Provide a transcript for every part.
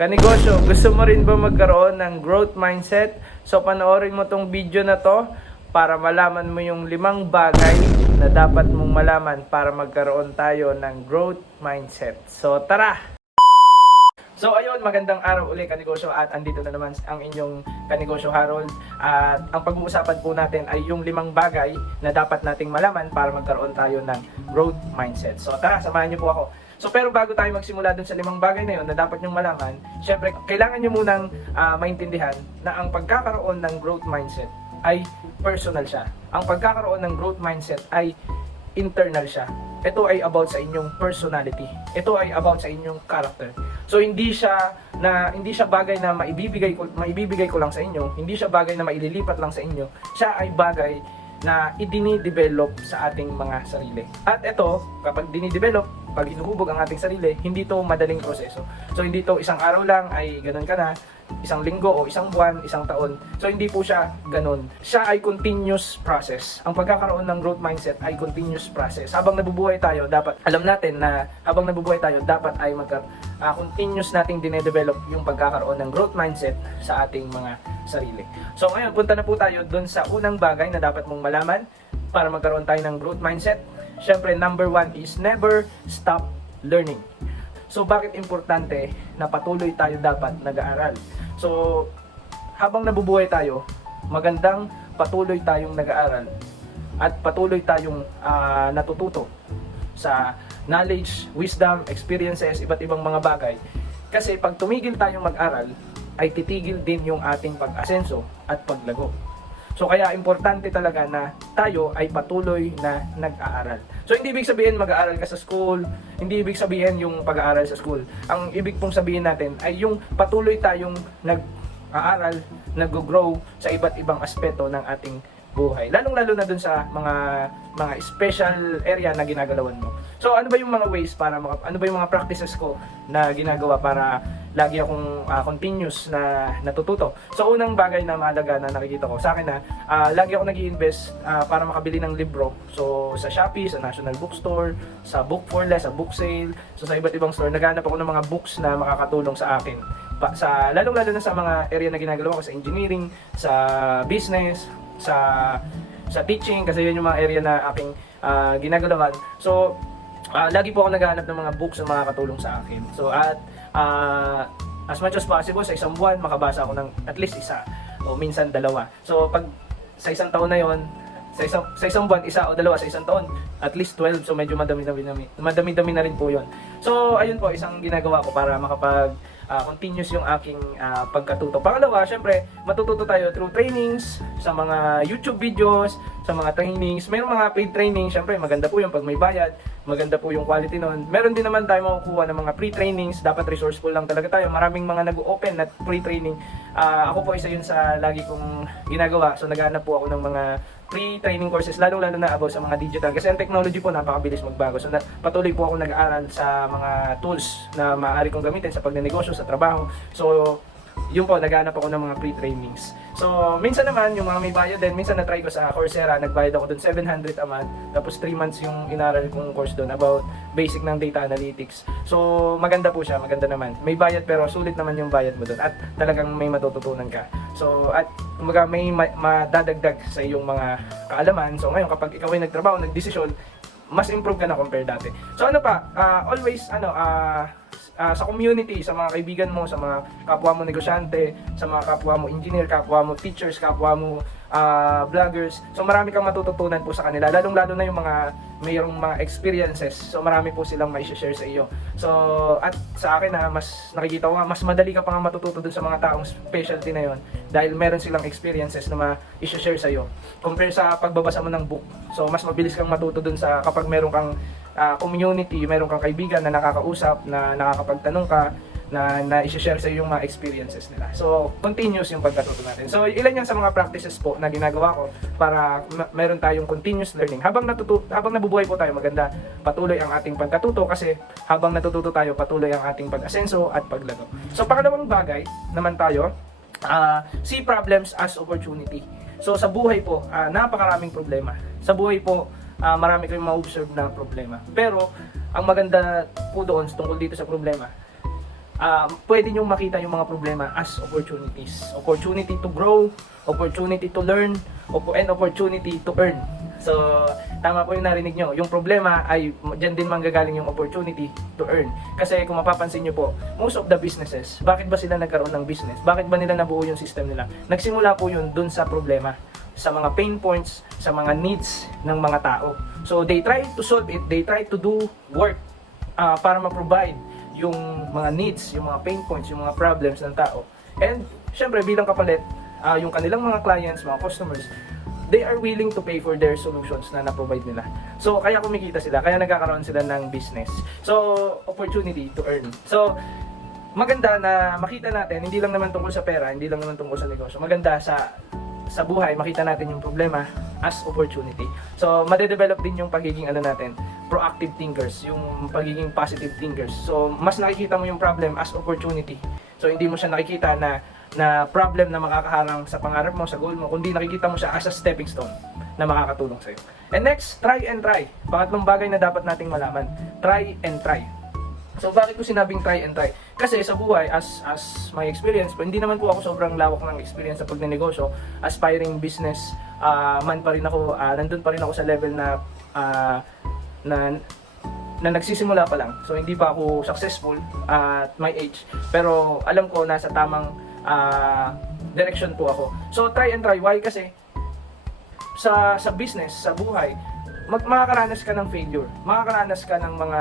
Kanegosyo, gusto mo rin ba magkaroon ng growth mindset? So panoorin mo tong video na to para malaman mo yung 5 bagay na dapat mong malaman para magkaroon tayo ng growth mindset. So tara! So ayun, magandang araw ulit kanegosyo at andito na naman ang inyong kanegosyo Harold. At ang pag-uusapan po natin ay yung 5 bagay na dapat nating malaman para magkaroon tayo ng growth mindset. So tara, samahan niyo po ako. So pero bago tayo magsimula dun sa 5 bagay na yun na dapat nyong malaman, syempre kailangan nyo munang maintindihan na ang pagkakaroon ng growth mindset ay personal siya. Ang pagkakaroon ng growth mindset ay internal siya. Ito ay about sa inyong personality. Ito ay about sa inyong character. So hindi siya bagay na maibibigay ko lang sa inyo, hindi siya bagay na maililipat lang sa inyo. Siya ay bagay na idinidevelop sa ating mga sarili. At ito, kapag dinidevelop, pag hinuhubog ang ating sarili, hindi to madaling proseso. So hindi to isang araw lang ay ganun ka na, isang linggo o isang buwan, isang taon. So hindi po siya ganun. Siya ay continuous process. Ang pagkakaroon ng growth mindset ay continuous process. Habang nabubuhay tayo, dapat alam natin na habang nabubuhay tayo, dapat ay continuous nating dinedevelop yung pagkakaroon ng growth mindset sa ating mga sarili. So ngayon, punta na po tayo dun sa unang bagay na dapat mong malaman para magkaroon tayo ng growth mindset. Syempre, number 1 is never stop learning. So bakit importante na patuloy tayo dapat nag-aaral? So habang nabubuhay tayo, magandang patuloy tayong nag-aaral at patuloy tayong natututo sa knowledge, wisdom, experiences, iba't ibang mga bagay. Kasi pag tumigil tayong mag-aral, ay titigil din yung ating pag-asenso at paglago. So kaya importante talaga na tayo ay patuloy na nag-aaral. So hindi ibig sabihin mag-aaral ka sa school, hindi ibig sabihin yung pag-aaral sa school. Ang ibig pong sabihin natin ay yung patuloy tayong nag-aaral, nag-grow sa iba't ibang aspeto ng ating buhay. Lalong-lalo na dun sa mga special area na ginagalawan mo. So ano ba yung mga ways para ano ba yung mga practices ko na ginagawa para lagi akong continuous na natututo. So unang bagay na mahalaga na nakikita ko sa akin na lagi ako nag-i-invest para makabili ng libro. So sa Shopee, sa National Bookstore, sa Book for Less, sa Book Sale, so sa iba't ibang store naghahanap ako ng mga books na makakatulong sa akin. Sa lalong-lalo na sa mga area na ginagawa ko sa engineering, sa business, sa teaching, kasi yun yung mga area na aking ginagalawan. So lagi po ako naghahanap ng mga books na makakatulong sa akin. So at as much as possible sa isang buwan makabasa ako ng at least isa o minsan dalawa. So pag sa isang taon na yon, sa isang buwan isa o dalawa, sa isang taon at least 12, so medyo madami-dami na rin po yon. So ayun po, isang ginagawa ko para makapag continuous yung aking pagkatuto. Pangalawa, syempre, matututo tayo through trainings, sa mga YouTube videos, sa mga trainings. Mayroong mga paid training, syempre, maganda po yung pag may bayad, maganda po yung quality nun. Meron din naman tayo makukuha ng mga free trainings, dapat resourceful lang talaga tayo. Maraming mga nag-open na free training. Ako po isa yun sa lagi kong ginagawa. So, naghahanap po ako ng mga free training courses, lalong-lalo na about sa mga digital. Kasi ang technology po, napakabilis magbago. So, patuloy po ako nag-aaral sa mga tools na maaari kong gamitin sa pagnenegosyo, sa trabaho. So, yun po, naghahanap ako ng mga free trainings. So, minsan naman, yung mga may bayad din, minsan na-try ko sa Coursera, nagbayad ako dun 700 a month, tapos 3 months yung inaral kong course dun about basic ng data analytics. So, maganda po siya, maganda naman. May bayad pero sulit naman yung bayad mo dun at talagang may matututunan ka. So, at kumbaga may madadagdag sa iyong mga kaalaman. So, ngayon kapag ikaw ay nagtrabaho, nagdesisyon, mas improve ka na compare dati. So, ano pa, always, sa community, sa mga kaibigan mo, sa mga kapwa mo negosyante, sa mga kapwa mo engineer, kapwa mo teachers, kapwa mo vloggers. So marami kang matututunan po sa kanila, lalong-lalo na yung mga mayroong mga experiences. So marami po silang mai-share sa iyo. So at sa akin na mas nakikita ko nga, mas madali ka pa nga matututo dun sa mga taong specialty na yon dahil meron silang experiences na ma-share sa iyo compare sa pagbabasa mo ng book. So mas mabilis kang matuto dun sa kapag meron kang community, meron kang kaibigan na nakakausap, na nakakapagtanong ka, na i-share sa iyo yung mga experiences nila. So, continuous yung pagkatuto natin. So, ilan yan sa mga practices po na ginagawa ko para meron tayong continuous learning. Habang nabubuhay po tayo, maganda patuloy ang ating pagkatuto kasi habang natututo tayo, patuloy ang ating pag-asenso at paglago. So, pangalawang bagay naman tayo, see problems as opportunity. So, sa buhay po, napakaraming problema. Sa buhay po, marami kayong ma-observe na problema. Pero, ang maganda po doon tungkol dito sa problema, pwede nyo makita yung mga problema as opportunities. Opportunity to grow, opportunity to learn, and opportunity to earn. So, tama po yung narinig nyo. Yung problema ay dyan din manggagaling yung opportunity to earn. Kasi kung mapapansin nyo po, most of the businesses, bakit ba sila nagkaroon ng business? Bakit ba nila nabuo yung system nila? Nagsimula po yun dun sa problema, sa mga pain points, sa mga needs ng mga tao. So, they try to solve it, they try to do work para ma-provide yung mga needs, yung mga pain points, yung mga problems ng tao. And, syempre, bilang kapalit, yung kanilang mga clients, mga customers, they are willing to pay for their solutions na na-provide nila. So, kaya kumikita sila, kaya nagkakaroon sila ng business. So, opportunity to earn. So, maganda na makita natin, hindi lang naman tungkol sa pera, hindi lang naman tungkol sa negosyo. Maganda sa buhay, makita natin yung problema as opportunity. So, madedevelop din yung pagiging natin, proactive thinkers, yung pagiging positive thinkers. So, mas nakikita mo yung problem as opportunity. So, hindi mo siya nakikita na problem na makakaharang sa pangarap mo, sa goal mo, kundi nakikita mo siya as a stepping stone na makakatulong sa'yo. And next, try and try. Pangatlong bagay na dapat nating malaman, try and try. So, bakit ko sinabing try and try? Kasi sa buhay, as my experience, hindi naman po ako sobrang lawak ng experience sa pagnenegosyo. Aspiring business man pa rin ako, nandun pa rin ako sa level na nagsisimula pa lang. So, hindi pa ako successful at my age. Pero, alam ko, nasa tamang direction po ako. So, try and try. Why? Kasi, sa business, sa buhay, makakaranas ka ng failure. Makakaranas ka ng mga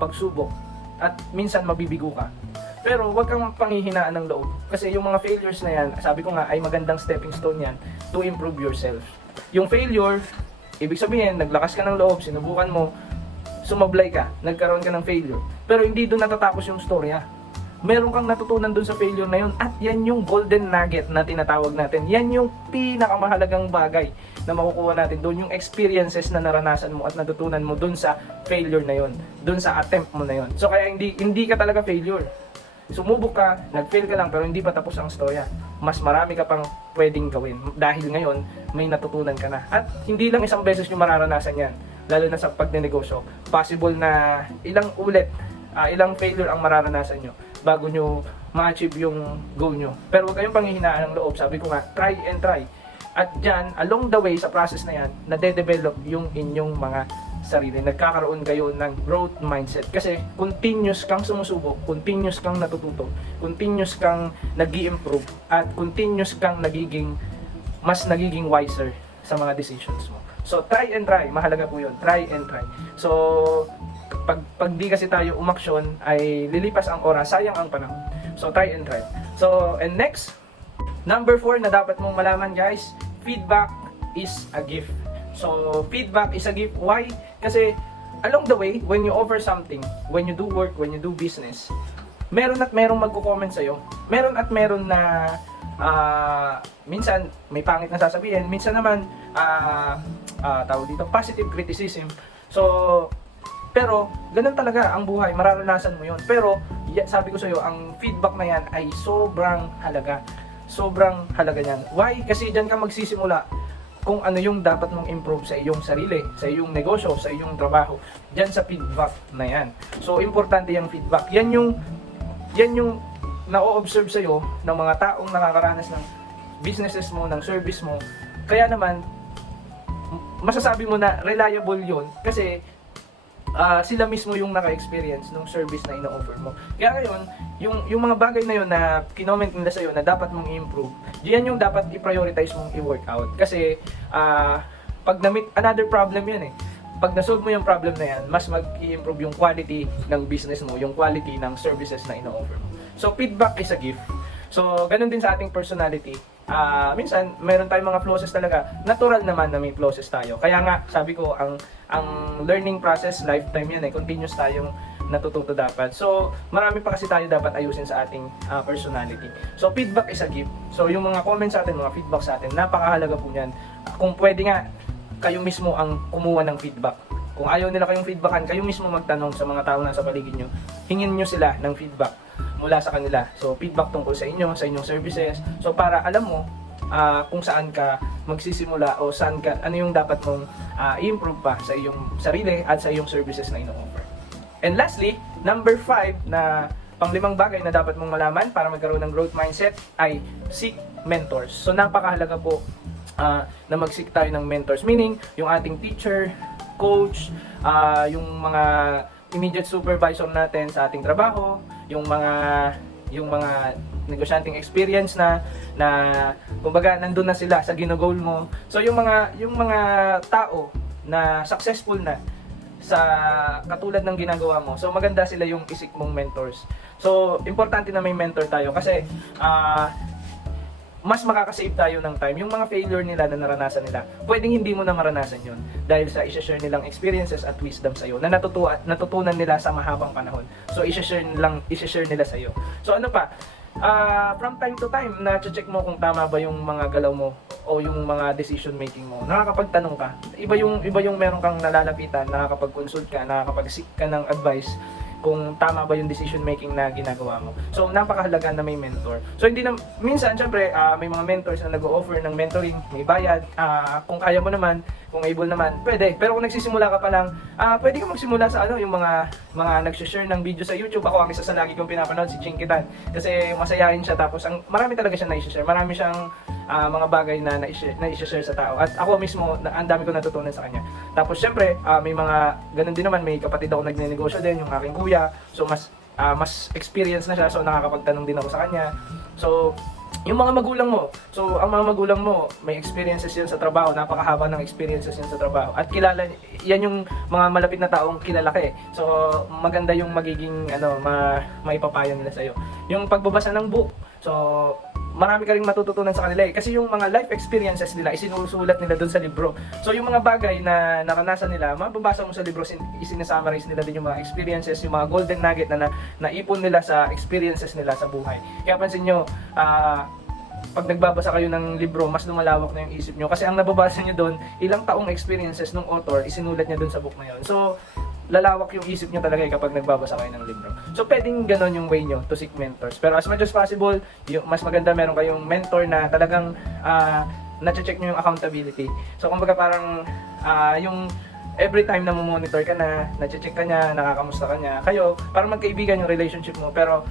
pagsubok. At minsan mabibigo ka. Pero huwag kang panghihinaan ng loob. Kasi yung mga failures na yan, sabi ko nga, ay magandang stepping stone yan to improve yourself. Yung failure, ibig sabihin, naglakas ka ng loob, sinubukan mo, sumablay ka, nagkaroon ka ng failure. Pero hindi doon natatapos yung storya. Meron kang natutunan doon sa failure na yun, at yan yung golden nugget na tinatawag natin. Yan yung pinakamahalagang bagay na makukuha natin doon, yung experiences na naranasan mo at natutunan mo doon sa failure na yun, doon sa attempt mo na yun. So kaya hindi ka talaga failure. Sumubok ka, nag-fail ka lang, pero hindi pa tapos ang storya. Mas marami ka pang pwedeng gawin dahil ngayon may natutunan ka na. At hindi lang isang beses yung mararanasan yan, lalo na sa pagnenegosyo. Possible na ilang ulit, ilang failure ang mararanasan nyo bago nyo ma-achieve yung goal nyo. Pero huwag kayong panghihinaan ng loob. Sabi ko nga, try and try. At dyan, along the way sa process na yan, nade-develop yung inyong mga sarili. Nagkakaroon kayo ng growth mindset. Kasi continuous kang sumusubok, continuous kang natututo, continuous kang nag-i-improve, at continuous kang mas nagiging wiser sa mga decisions mo. So, try and try. Mahalaga po yun. Try and try. So, pag di kasi tayo umaksyon, ay lilipas ang oras, sayang ang panahon. So, try and try. So, and next, number 4 na dapat mong malaman, guys, feedback is a gift. So, feedback is a gift. Why? Kasi, along the way, when you offer something, when you do work, when you do business, meron at merong magko-comment sa'yo. Meron at meron na minsan may pangit na sasabihin, minsan naman tawag dito, positive criticism. So, pero ganun talaga ang buhay, mararanasan mo 'yon. Pero sabi ko sa iyo, ang feedback na 'yan ay sobrang halaga. Sobrang halaga niyan. Why? Kasi diyan ka magsisimula kung ano yung dapat mong improve sa iyong sarili, sa iyong negosyo, sa iyong trabaho. Diyan sa feedback na 'yan. So, importante yung feedback. Yan yung na-observe sa iyo ng mga taong nakakaranas ng businesses mo, ng service mo. Kaya naman masasabi mo na reliable 'yon kasi sila mismo yung naka-experience ng service na ino-offer mo. Kaya ngayon, yung mga bagay na yun na kinoment nila sa'yo na dapat mong i-improve, yan yung dapat i-prioritize mong i-work out. Kasi, pag na-meet, another problem yan eh. Pag na-solve mo yung problem na yan, mas mag-i-improve yung quality ng business mo, yung quality ng services na ino-offer mo. So, feedback is a gift. So, ganun din sa ating personality. Minsan, meron tayong mga flaws talaga. Natural naman na may flaws tayo. Kaya nga, sabi ko, ang learning process, lifetime yan eh. Continuous tayong natututo dapat. So, marami pa kasi tayo dapat ayusin sa ating personality. So, feedback is a gift. So, yung mga comments sa atin, mga feedback sa atin, napakahalaga po yan. Kung pwede nga, kayo mismo ang kumuha ng feedback. Kung ayaw nila kayong feedbackan, kayo mismo magtanong sa mga tao na sa paligid nyo. Hingin nyo sila ng feedback mula sa kanila. So, feedback tungkol sa inyo, sa inyong services. So, para alam mo kung saan ka magsisimula o saan ka, ano yung dapat mong i-improve pa sa iyong sarili at sa iyong services na ino-offer. And lastly, number 5 na panglimang bagay na dapat mong malaman para magkaroon ng growth mindset ay seek mentors. So napakahalaga po na mag-seek tayo ng mentors. Meaning, yung ating teacher, coach, yung mga immediate supervisor natin sa ating trabaho, yung mga negosyanteng experience na kumbaga nandun na sila sa gino-goal mo. So yung mga tao na successful na sa katulad ng ginagawa mo. So maganda sila yung isik mong mentors. So importante na may mentor tayo kasi mas makakasave tayo ng time. Yung mga failure nila na naranasan nila, pwedeng hindi mo na maranasan yun dahil sa i-share nilang experiences at wisdom sa'yo na natutunan nila sa mahabang panahon. So i-share nila sa'yo. So ano pa, from time to time, na-check mo kung tama ba yung mga galaw mo o yung mga decision making mo. Nakakapagtanong ka. Iba yung meron kang nalalapitan, nakakapag-consult ka, nakakapag-seek ka ng advice kung tama ba yung decision making na ginagawa mo. So napakahalaga na may mentor. So hindi na minsan syempre may mga mentors na nag-o-offer ng mentoring, may bayad. Kung kaya mo naman, kung able naman, pwede. Pero kung nagsisimula ka pa lang, pwede ka magsimula sa yung mga nag-share ng video sa YouTube. Ako ang isa sa lagi kong pinapanood si Chinkitan kasi masayahin siya tapos marami talaga siya na-share. Marami siyang mga bagay na na-share sa tao. At ako mismo, ang dami ko natutunan sa kanya. Tapos syempre, may mga ganun din naman, may kapatid ako nagnenegosyo din, yung aking kuya. So mas experience na siya, so nakakapagtanong din ako sa kanya. So yung mga magulang mo, so ang mga magulang mo, may experiences yun sa trabaho, napakahaba ng experiences yun sa trabaho. At kilala, yan yung mga malapit na taong kilala ka eh. So maganda yung magiging maipapayo nila sa'yo. Yung pagbabasa ng book, so marami ka rin matututunan sa kanila eh. Kasi yung mga life experiences nila, isinusulat nila doon sa libro. So yung mga bagay na naranasan nila, mababasa mo sa libro, isinasummarize nila din yung mga experiences, yung mga golden nugget na naipon nila sa experiences nila sa buhay. Kaya pansin nyo, pag nagbabasa kayo ng libro, mas lumalawak na yung isip nyo. Kasi ang nababasa nyo doon, ilang taong experiences ng author, isinulat niya doon sa book na yun. So, lalawak yung isip nyo talaga kapag nagbabasa kayo ng libro. So, pwedeng ganon yung way nyo to seek mentors. Pero as much as possible, mas maganda meron kayong mentor na talagang na-check nyo yung accountability. So, kumbaga parang yung every time na monitor ka na-check ka niya, nakakamusta ka niya, kayo, parang magkaibigan yung relationship mo. Pero,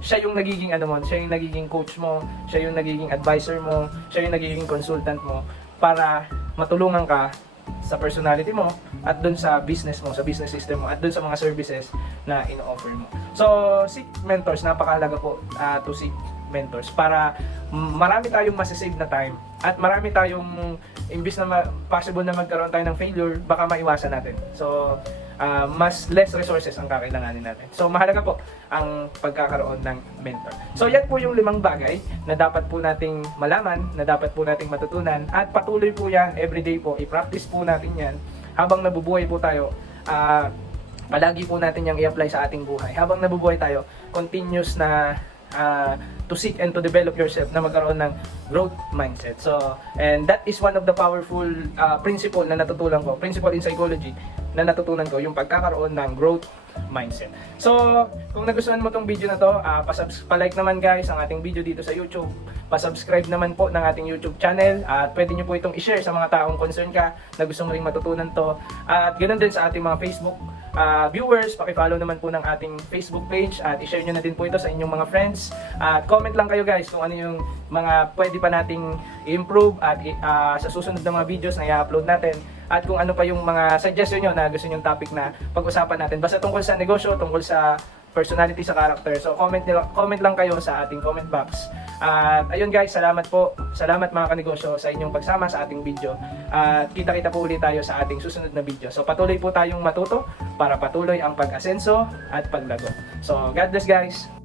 siya yung nagiging siya yung nagiging coach mo, siya yung nagiging advisor mo, siya yung nagiging consultant mo para matulungan ka sa personality mo at dun sa business mo, sa business system mo at dun sa mga services na ino-offer mo. So, seek mentors, napakahalaga po to seek mentors para marami tayong masasave na time at marami tayong imbis na possible na magkaroon tayo ng failure, baka maiwasan natin. So, mas less resources ang kakailanganin natin. So, mahalaga po ang pagkakaroon ng mentor. So, yan po yung 5 bagay na dapat po nating malaman, na dapat po nating matutunan at patuloy po yan, everyday po, i-practice po natin yan habang nabubuhay po tayo. Palagi po natin yung i-apply sa ating buhay. Habang nabubuhay tayo, continuous na to seek and to develop yourself na magkaroon ng growth mindset. So, and that is one of the powerful principle na natutunan ko, principle in psychology na natutunan ko, yung pagkakaroon ng growth mindset. So, kung nagustuhan mo tong video na to, pa-like naman guys ang ating video dito sa YouTube. Pa-subscribe naman po ng ating YouTube channel at pwede nyo po itong i-share sa mga taong concern ka na gusto mo ring matutunan to. At ganoon din sa ating mga Facebook viewers, paki-follow naman po ng ating Facebook page at i-share nyo na din po ito sa inyong mga friends. At comment lang kayo guys kung ano yung mga pwede pa nating i-improve at sa susunod na mga videos na i-upload natin. At kung ano pa yung mga suggestion nyo na gusto nyong topic na pag-usapan natin. Basta tungkol sa negosyo, tungkol sa personality, sa character. So comment lang kayo sa ating comment box. At ayun guys, salamat po. Salamat mga kanegosyo sa inyong pagsama sa ating video. At kita-kita po ulit tayo sa ating susunod na video. So patuloy po tayong matuto para patuloy ang pag-asenso at paglago. So God bless guys.